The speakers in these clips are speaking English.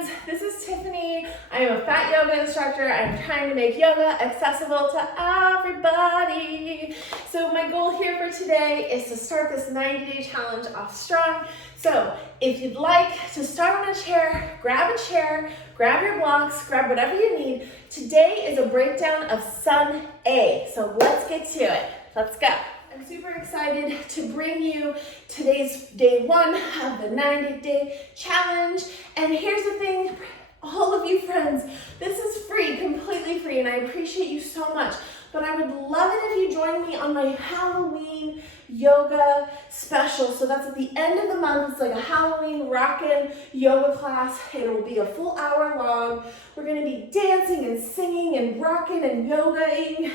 friends, this is Tiffany. I am a fat yoga instructor. I'm trying to make yoga accessible to everybody. So my goal here for today is to start this 90-day challenge off strong. So if you'd like to start on a chair, grab your blocks, grab whatever you need. Today is a breakdown of Sun A. So let's get to it. Let's go. I'm super excited to bring you today's day one of the 90-day challenge. And here's the thing, all of you friends, this is free, completely free, and I appreciate you so much. But I would love it if you join me on my Halloween yoga special. So that's at the end of the month. It's like a Halloween rockin' yoga class. It will be a full hour long. We're gonna be dancing and singing and rocking and yogaing.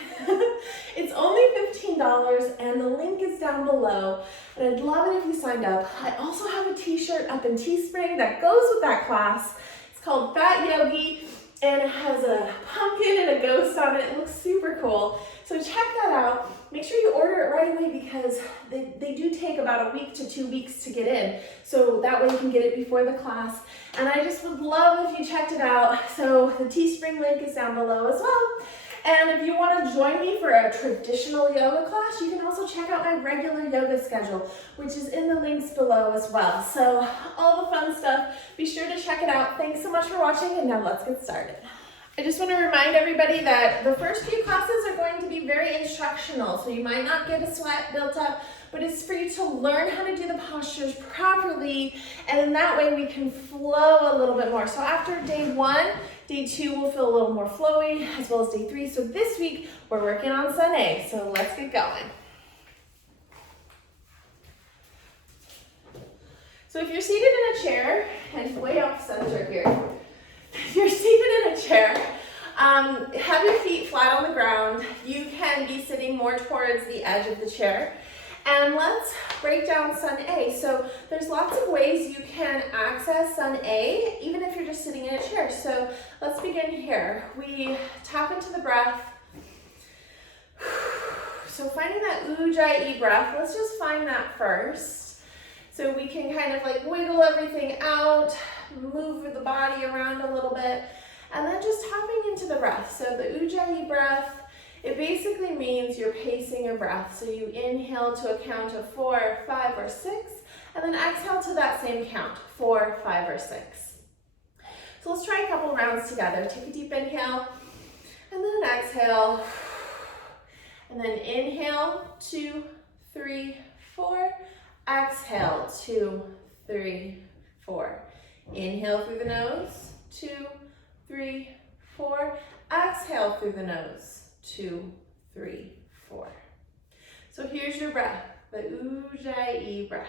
It's only $15 and the link is down below. And I'd love it if you signed up. I also have a t-shirt up in Teespring that goes with that class. It's called Fat Yogi. And it has a pumpkin and a ghost on it. It looks super cool. So check that out. Make sure you order it right away because they do take about a week to 2 weeks to get in. So that way you can get it before the class. And I just would love if you checked it out. So the Teespring link is down below as well. And if you want to join me for a traditional yoga class, you can also check out my regular yoga schedule, which is in the links below as well. So all the fun stuff, be sure to check it out. Thanks so much for watching, and now let's get started. I just want to remind everybody that the first few classes are going to be very instructional, so you might not get a sweat built up, but it's for you to learn how to do the postures properly, and in that way we can flow a little bit more. So after day one, day two will feel a little more flowy, as well as day three. So this week, we're working on Sun A, so let's get going. So if you're seated in a chair, and way off center here, if you're seated in a chair, have your feet flat on the ground. You can be sitting more towards the edge of the chair. And let's break down Sun A. So there's lots of ways you can access Sun A, even if you're just sitting in a chair. So let's begin here. We tap into the breath. So finding that Ujjayi breath, let's just find that first. So we can kind of like wiggle everything out, move the body around a little bit, and then just tapping into the breath. So the Ujjayi breath, it basically means you're pacing your breath. So you inhale to a count of 4, 5, or 6, and then exhale to that same count, 4, 5, or 6. So let's try a couple rounds together. Take a deep inhale, and then an exhale, and then inhale, 2, 3, 4, exhale, 2, 3, 4. Inhale through the nose, 2, 3, 4. Exhale through the nose, 2, 3, 4. So here's your breath, the Ujjayi breath.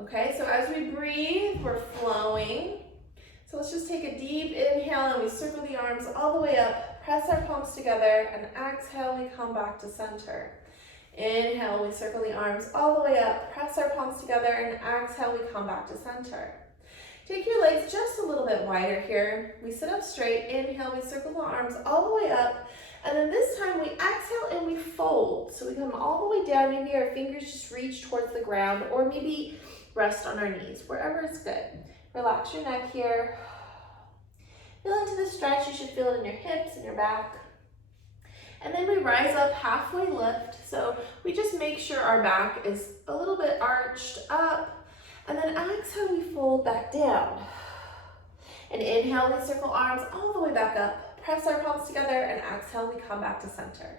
Okay, so as we breathe, we're flowing. So let's just take a deep inhale and we circle the arms all the way up, press our palms together, and exhale, we come back to center. Inhale, we circle the arms all the way up, press our palms together, and exhale, we come back to center. Take your legs just a little bit wider here. We sit up straight. Inhale, we circle the arms all the way up. And then this time we exhale and we fold. So we come all the way down. Maybe our fingers just reach towards the ground, or maybe rest on our knees, wherever it's good. Relax your neck here. Feel into the stretch. You should feel it in your hips and your back. And then we rise up, halfway lift. So we just make sure our back is a little bit arched up. And then exhale, we fold back down. And inhale, we circle arms all the way back up, press our palms together, and exhale, we come back to center.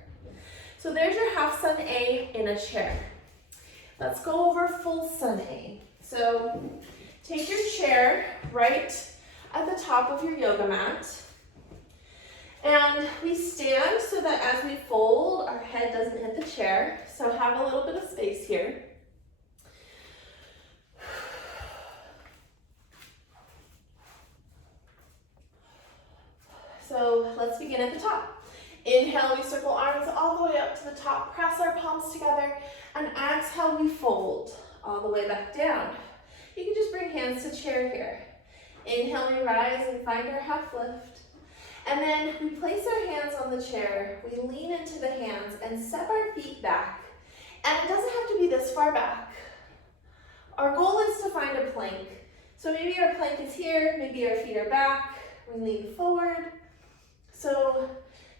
So there's your half Sun A in a chair. Let's go over full Sun A. So take your chair right at the top of your yoga mat. And we stand so that as we fold, our head doesn't hit the chair. So have a little bit of space here. So let's begin at the top. Inhale, we circle arms all the way up to the top, press our palms together, and exhale, we fold all the way back down. You can just bring hands to chair here. Inhale, we rise and find our half lift. And then we place our hands on the chair, we lean into the hands and step our feet back. And it doesn't have to be this far back. Our goal is to find a plank. So maybe our plank is here, maybe our feet are back, we lean forward. So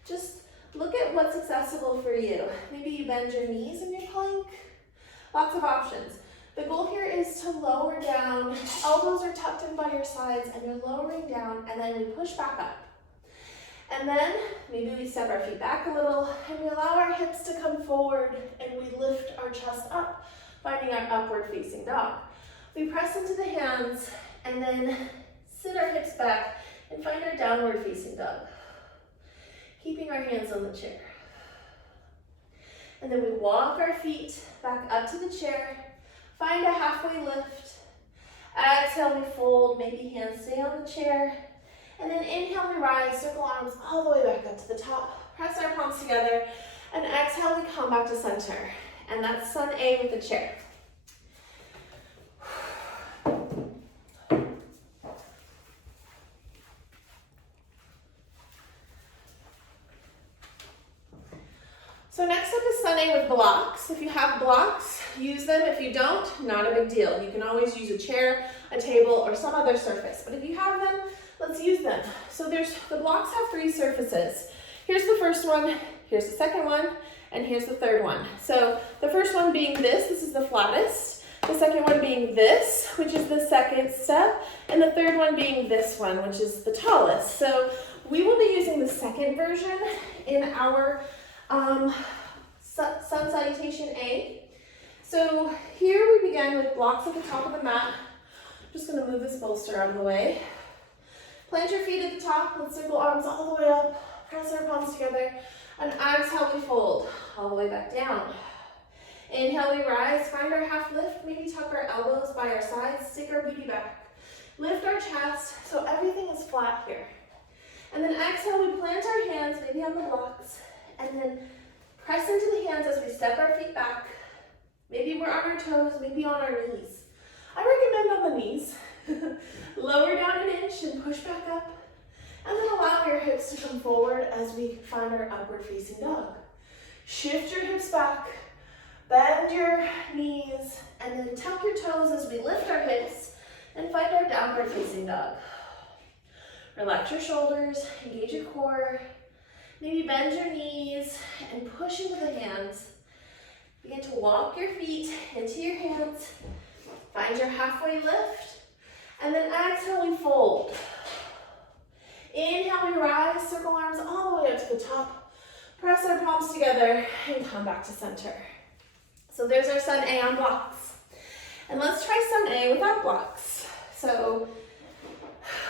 just look at what's accessible for you. Maybe you bend your knees in your plank. Lots of options. The goal here is to lower down, elbows are tucked in by your sides and you're lowering down, and then we push back up. And then maybe we step our feet back a little and we allow our hips to come forward and we lift our chest up, finding our upward facing dog. We press into the hands and then sit our hips back and find our downward facing dog. Keeping our hands on the chair. And then we walk our feet back up to the chair, find a halfway lift. Exhale, we fold, maybe hands stay on the chair. And then inhale, we rise, circle arms all the way back up to the top. Press our palms together. And exhale, we come back to center. And that's Sun A with the chair. So next up is Sun A with blocks. If you have blocks, use them. If you don't, not a big deal. You can always use a chair, a table, or some other surface. But if you have them, let's use them. So the blocks have 3 surfaces. Here's the first one, here's the second one, and here's the third one. So the first one being this is the flattest. The second one being this, which is the second step, and the third one being this one, which is the tallest. So we will be using the second version in our Sun Salutation A. So here we begin with blocks at the top of the mat. I'm just going to move this bolster out of the way. Plant your feet at the top. Let's circle arms all the way up. Press our palms together. And exhale, we fold all the way back down. Inhale, we rise. Find our half lift. Maybe tuck our elbows by our sides. Stick our booty back. Lift our chest so everything is flat here. And then exhale, we plant our hands maybe on the blocks. And then press into the hands as we step our feet back. Maybe we're on our toes, maybe on our knees. I recommend on the knees. Lower down an inch and push back up. And then allow your hips to come forward as we find our upward facing dog. Shift your hips back, bend your knees, and then tuck your toes as we lift our hips and find our downward facing dog. Relax your shoulders, engage your core. Maybe bend your knees and push into the hands. Begin to walk your feet into your hands. Find your halfway lift. And then exhale, we fold. Inhale, we rise, circle arms all the way up to the top. Press our palms together and come back to center. So there's our Sun A on blocks. And let's try Sun A without blocks. So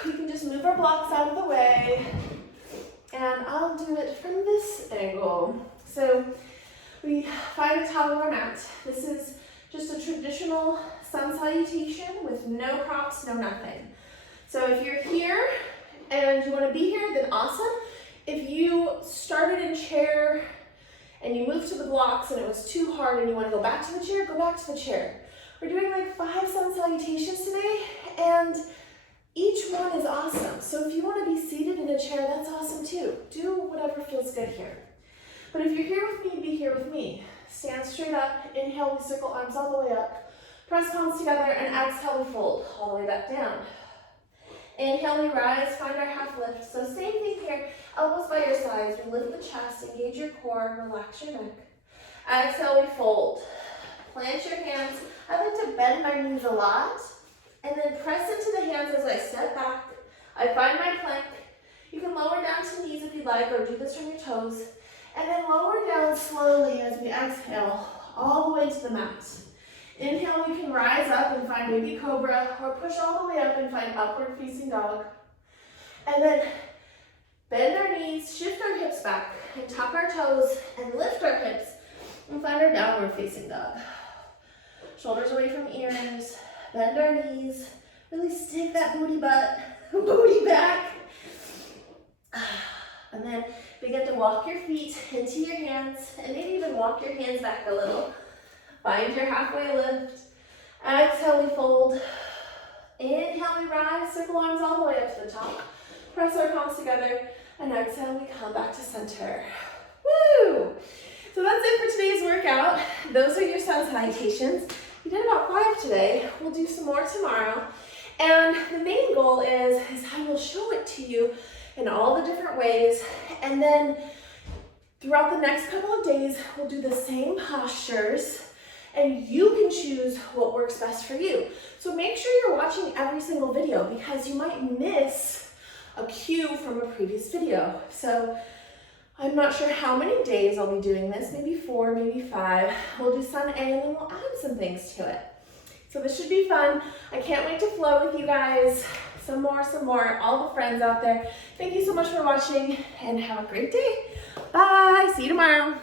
we can just move our blocks out of the way. And I'll do it from this angle. So we find the top of our mat. This is just a traditional Sun Salutation with no props, no nothing. So if you're here and you want to be here, then awesome. If you started in chair and you moved to the blocks and it was too hard and you want to go back to the chair, go back to the chair. We're doing like 5 Sun Salutations today, and each one is awesome. So if you want to be seated in a chair, that's awesome too. Do whatever feels good here. But if you're here with me, be here with me. Stand straight up. Inhale, we circle arms all the way up. Press palms together, and exhale, we fold all the way back down. Inhale, we rise, find our half lift. So same thing here. Elbows by your sides. We lift the chest, engage your core, relax your neck. Exhale, we fold. Plant your hands. I like to bend my knees a lot. And then press into the hands as I step back. I find my plank. You can lower down to knees if you'd like, or do this from your toes. And then lower down slowly as we exhale, all the way to the mat. Inhale, we can rise up and find baby cobra, or push all the way up and find upward facing dog. And then bend our knees, shift our hips back, and tuck our toes, and lift our hips, and find our downward facing dog. Shoulders away from ears. Bend our knees, really stick that booty back. And then begin to walk your feet into your hands, and maybe even walk your hands back a little. Find your halfway lift. Exhale, we fold. Inhale, we rise, circle arms all the way up to the top. Press our palms together, and exhale, we come back to center. Woo! So that's it for today's workout. Those are your Sun Salutations. We did about 5 today. We'll do some more tomorrow. And the main goal is I will show it to you in all the different ways, and then throughout the next couple of days, we'll do the same postures, and you can choose what works best for you. So make sure you're watching every single video because you might miss a cue from a previous video. So I'm not sure how many days I'll be doing this, maybe 4, maybe 5. We'll do sun A and then we'll add some things to it. So this should be fun. I can't wait to flow with you guys. Some more, all the friends out there. Thank you so much for watching and have a great day. Bye, see you tomorrow.